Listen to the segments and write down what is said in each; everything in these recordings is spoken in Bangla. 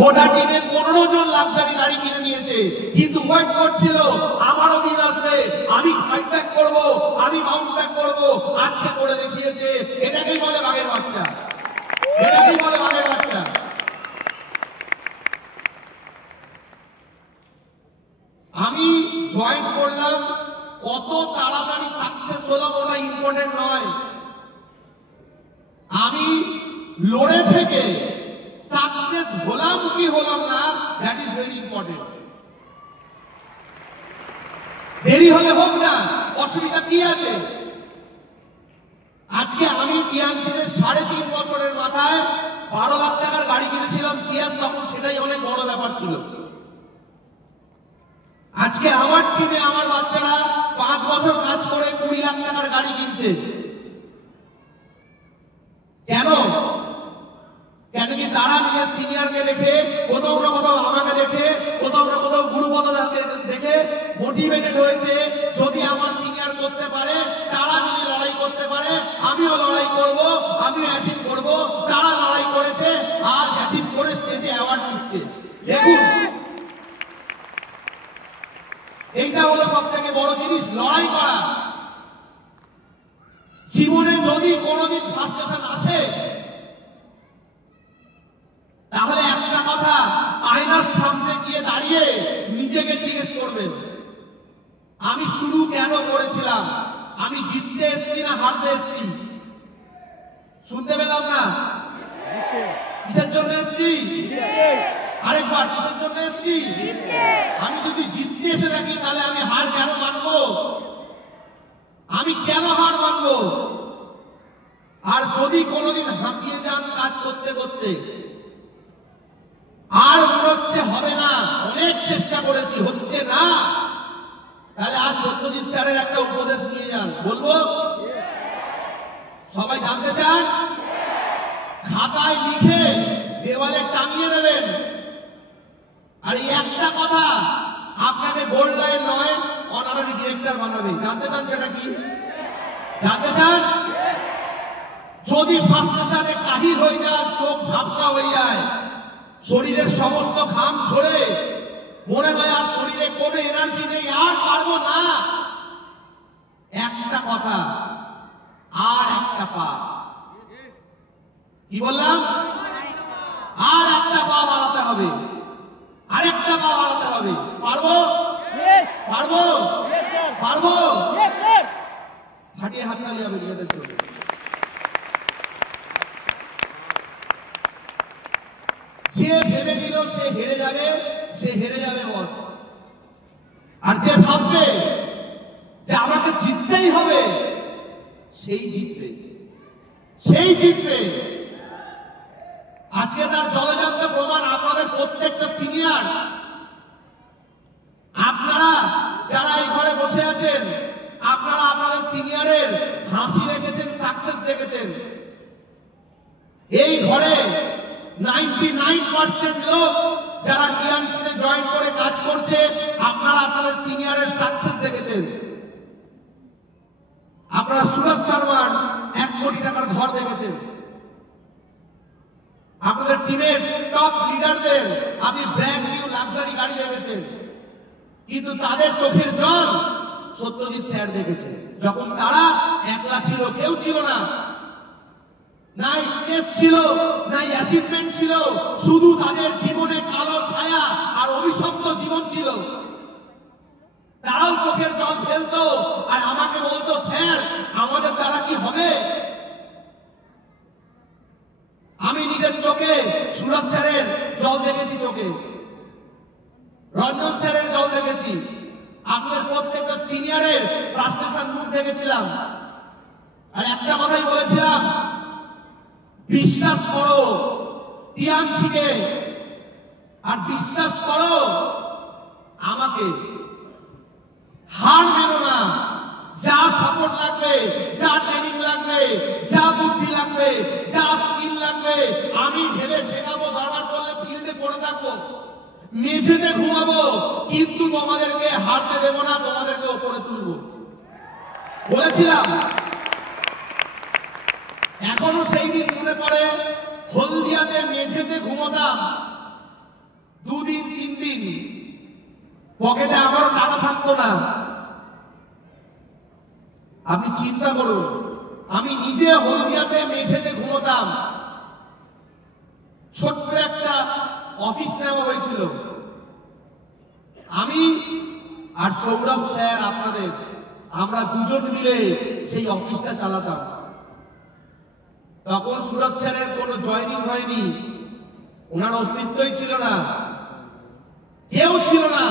গোটা টিমে 15 জন লাক্সারি গাড়ি কিনে নিয়েছে, কিন্তু ওয়েট করছিল আমারও দিন আসবে, আমি ফাইট ব্যাক করবো, আমি বাউন্স ব্যাক করবো। আজকে করে দেখিয়েছে। এটাকেই বলে বাঘের বাচ্চা, এটাকেই বলে বাঘের বাচ্চা। আমি জয়েন করলাম, কত তাড়াতাড়ি সাকসেস হলাম ওটা ইম্পর্টেন্ট নয়, আমি লড়ে থেকে সাকসেস হলাম কি হলাম না, দ্যাট ইজ ভেরি ইম্পর্টেন্ট। দেরি হলে হোক না, অসুবিধা কি আছে? আজকে আমি টিএমসিতে 3.5 বছরের মাথায় 12 লাখ টাকার গাড়ি কিনেছিলাম সিএস, তখন সেটাই অনেক বড় ব্যাপার ছিল। আজকে আমার টিমে আমার বাচ্চারা 5 বছর কাজ করে 20 লাখ টাকার গাড়ি কিনছে। কেন? কেন কি তারা নিজের সিনিয়রকে দেখে, কোথাও না কোথাও আমাকে দেখে, কোথাও না কোথাও গুরুপদকে দেখে মোটিভেটেড হয়েছে। যদি আমার সিনিয়র করতে পারে, তারা যদি লড়াই করতে পারে, আমিও লড়াই করব, আমিও অ্যাচিভ করব। তারা লড়াই করেছে, আজ অ্যাচিভ করে স্টেজে অ্যাওয়ার্ড দিচ্ছে। দেখুন, এইটা হলো সব থেকে বড় জিনিস, লড়াই করা। জীবনে যদি কোনোদিন ফ্রাস্ট্রেশন আসে, তাহলে একটা কথা, আয়নার সামনে গিয়ে দাঁড়িয়ে নিজেকে জিজ্ঞেস করবেন, আমি শুরু কেন করেছিলাম? আমি জিততে এসেছি না হারতে এসেছি? শুনতে পেলাম না। কিসের জন্য এসেছি? আরেকবার, কিসের জন্য এসেছি? আমি যদি জিততে এসে থাকি, তাহলে আমি হার কেন মানবো? আমি কেন হার মানবো? আর যদি কোনোদিন হাঁপিয়ে যান কাজ করতে করতে, আর মনে হচ্ছে হবে না, অনেক চেষ্টা করেছি, হচ্ছে না, তাহলে আজ সত্যজিৎ স্যারের একটা উপদেশ নিয়ে যান। বলবো? সবাই জানতে চান? খাতায় লিখে দেওয়ালে টাঙিয়ে দেবেন। আর এই একটা কথা আপনাকে গোল্ড লাইন নয়, অনারারি ডিরেক্টর বানাবে। জানতে চান সেটা কি? জানতে চান? যদি ফ্রাস্ট্রেশনে কাহিল হয়ে যায়, চোখ ঝাপসা হয়ে যায়, শরীরের সমস্ত ঘাম ঝরে, মনে হয় আর শরীরে কোনো এনার্জি নেই, আর পারবো না, একটা কথা, আর একটা পা। কি বললাম? আর একটা পা বাড়াতে হবে, আরেকটা পা বাড়াতে হবে। পারবো? পারবো? পারবো? ফাটিয়ে হাততালি হবে নিজেদের জন্য। যে ভেবে নিল সে হেরে যাবে, সে হেরে যাবে বস। আর যে ভাববে যে আমাকে জিততেই হবে, সেই জিতবে, সেই জিতবে। আজকে তার জলজান্ত প্রমাণ আপনাদের প্রত্যেকটা সিনিয়র। আপনারা যারা এই ঘরে বসে আছেন, আপনারা আপনাদের সিনিয়রের হাসি দেখেছেন, সাকসেস দেখেছেন। এই ঘরে 99% লোক যারা টিএমসিতে জয়েন করে কাজ করছে, আপনারা আপনাদের সিনিয়রের সাকসেস দেখেছেন। আপনারা সুরজ শর্মার 1 কোটি টাকার ঘর দেখেছেন। আপনাদের টিমের টপ লিডারদের আপনি ব্র্যান্ড নিউ লাক্সারি গাড়ি দেখেছেন। কিন্তু তাদের চোখের জল সত্যজিৎ স্যার দেখেছেন, যখন তারা একলা ছিল, কেউ ছিল না, না স্টেজ ছিল, না অ্যাচিভমেন্ট ছিল, শুধু তাদের জীবনে কালো ছায়া আর অভিশপ্ত জীবন ছিল। তারাও চোখের জল ফেলতো আর আমাকে বলতো, স্যার আমাদের দ্বারা কি হবে? আমি নিজের চোখে সুরজ স্যারের জল দেখেছি, চোখে রঞ্জন স্যারের জল দেখেছি, আপনাদের প্রত্যেকটা সিনিয়রের ফ্রাস্ট্রেশন মুখ দেখেছিলাম। আর একটা কথাই বলেছিলাম, বিশ্বাস করো টিএমসিকে, আর বিশ্বাস করো আমাকে। হার মেনো না। যা সাপোর্ট লাগবে, যা ট্রেনিং লাগবে, যা বুদ্ধি লাগবে, যা স্কিল লাগবে, আমি ঢেলে শেখাবো। দরকার পড়লে ফিল্ডে পড়ে থাকবো, মেঝেতে ঘুমাবো, কিন্তু তোমাদেরকে হারতে দেবো না, তোমাদেরকে ওপরে তুলবো। বলেছিলাম। এখনো সেই দিন মনে পড়ে, হলদিয়াতে মেঝেতে ঘুমোতাম, পকেটে আমারও টাকা থাকতো না। আপনি চিন্তা করুন, আমি নিজে হলদিয়াতে মেঝেতে ঘুমোতাম, ছোট্ট একটা অফিস নেওয়া হয়েছিল, আমি আর সৌরভ স্যার আপনাদের, আমরা দুজন মিলে সেই অফিসটা চালাতাম। তখন সুরজ স্যারের কোনো জয়নিং হয়নি, ওনার অস্তিত্বই ছিল না, কেউ ছিল না।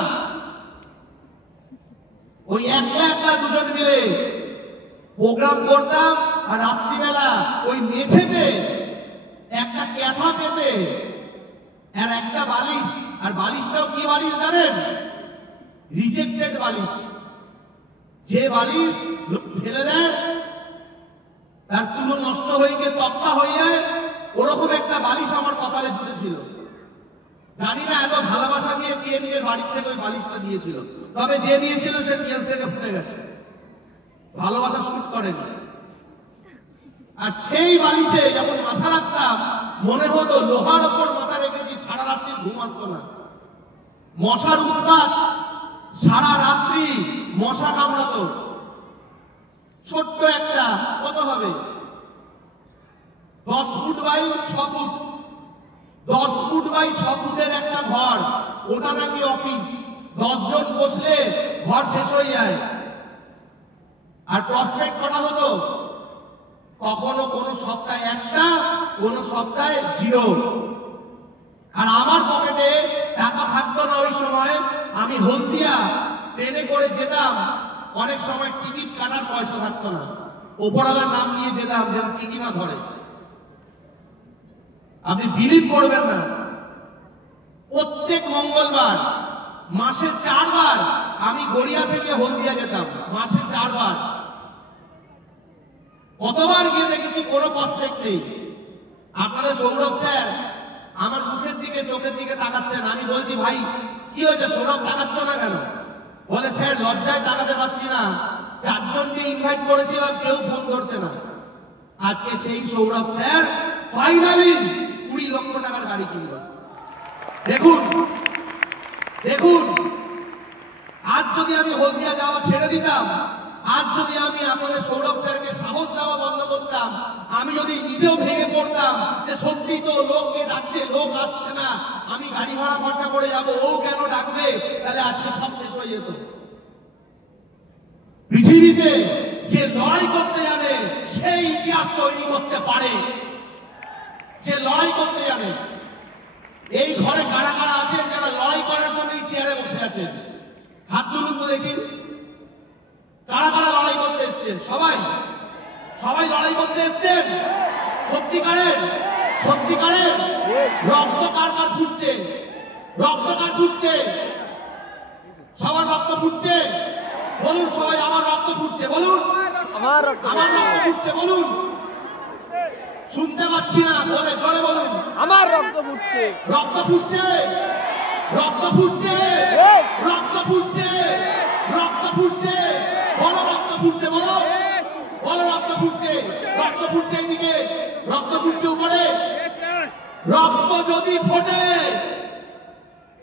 ওই একলা একলা দুজন মিলে প্রোগ্রাম করতাম, আর রাত্রিবেলা ওই মেঝেতে একটা ক্যাথা পেতে আর একটা বালিশ, আর বালিশটাও কি বালিশ জানেন? রিজেক্টেড বালিশ। যে বালিশ ফেলে দেয় তার তুলো নষ্ট হয়ে গিয়ে তক্তা হয়ে যায়, ওরকম একটা বালিশ আমার কপালে জুটেছিল। জানি না এত ভালোবাসা দিয়ে কে নিজের বাড়ির থেকে ওই বালিশটা দিয়েছিল, তবে যে দিয়েছিল সে টিএস থেকে ফুটে গেছে, ভালোবাসা শুট করেনি। আর সেই বালিশে যখন মাথা রাখতাম মনে হতো লোহার ওপর মাথা রেখেছি, সারা রাত্রি ঘুম আসতো না, মশার উৎপাত, সারা রাত্রি মশা কামড়াতো। ছোট্ট একটা, কত হবে 10 foot by 6 foot, 10 foot by 6 ফুটের একটা ঘর, ওটা নাকি অফিস, 10 জন বসলে ঘর শেষ হয়ে যায়। আর প্রসপেক্ট করা হতো, কখনো কোনো সপ্তাহে একটা, কোনো সপ্তাহে 0। আর আমার পকেটে টাকা থাকতো না ওই সময়। আমি হলদিয়া ট্রেনে করে যেতাম, অনেক সময় টিকিট কাটার পয়সা থাকতো না, ওপরওয়ালার নাম নিয়ে যেতাম যেন টিকিট না ধরে। আপনি বিলিভ করবেন না, প্রত্যেক মঙ্গলবার মাসে 4 বার আমি গড়িয়া থেকে হলদিয়া যেতাম, মাসে 4 বার। কতবার গিয়ে দেখেছি কোনো প্রসপেক্ট নেই। আপনাদের সৌরভ স্যার আমার মুখের দিকে, চোখের দিকে তাকাচ্ছেন, আমি বলছি ভাই কি হয়েছে সৌরভ, তাকাচ্ছ না কেন? বলে স্যার লজ্জায় তাকাতে পারছি না, 4 জনকে ইনভাইট করেছিলাম, কেউ ফোন ধরছে না। আজকে সেই সৌরভ স্যার ফাইনালি 20 লক্ষ টাকার গাড়ি কিনল। দেখুন দেখুন, আজ যদি আমি হলদিয়া যাওয়া ছেড়ে দিতাম, আজ যদি আমি আপনাদের সৌরভ স্যারকে সাহস দেওয়া বন্ধ করতাম, আমি যদি নিজেও ভেঙে পড়তাম যে সত্যি তো লোককে ডাকছে, লোক আসছে না, আমি গাড়ি ভাড়া খরচা করে যাবো, ও কেন ডাকবে, তাহলে আজকে সব শেষ হয়ে যেত। পৃথিবীতে যে লড়াই করতে জানে সেই ইতিহাস তৈরি করতে পারে, যে লড়াই করতে জানে। এই ঘরে কারা কারা আছেন যারা লড়াই করার জন্য এই চেয়ারে বসে আছেন? হাত তুলুন তো দেখি, কারা কারা লড়াই করতে এসছেন? সবাই সবাই লড়াই করতে এসছেন সত্যিকারের, সত্যিকারের। রক্ত কার কার ফুটছে? রক্ত কার ফুটছে? সবার রক্ত ফুটছে? বলুন সবাই, আমার রক্ত ফুটছে বলুন, আমার রক্ত ফুটছে বলুন। শুনতে পাচ্ছি না, বলে জোরে বলুন, আমার রক্ত ফুটছে, রক্ত ফুটছে, রক্ত ফুটছে, রক্ত ফুটছে, রক্ত ফুটছে, বড় রক্ত ফুটছে, বলো বড় রক্ত ফুটছে, রক্ত ফুটছে এইদিকে, রক্ত ফুটছে উপরে। রক্ত যদি ফোটে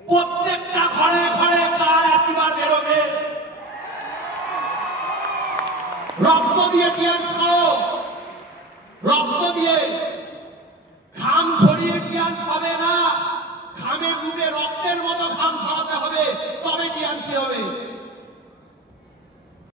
প্রত্যেকটা ঘরে ঘরে কার আশীর্বাদ বেরোবে। রক্ত দিয়ে টিয়ান্স করো, রক্ত দিয়ে, ঘাম ছড়িয়ে টিয়ান্স হবে না, ঘামে ডুবে রক্তের মতো ঘাম ছড়াতে হবে, তবে টিয়ান্সি হবে।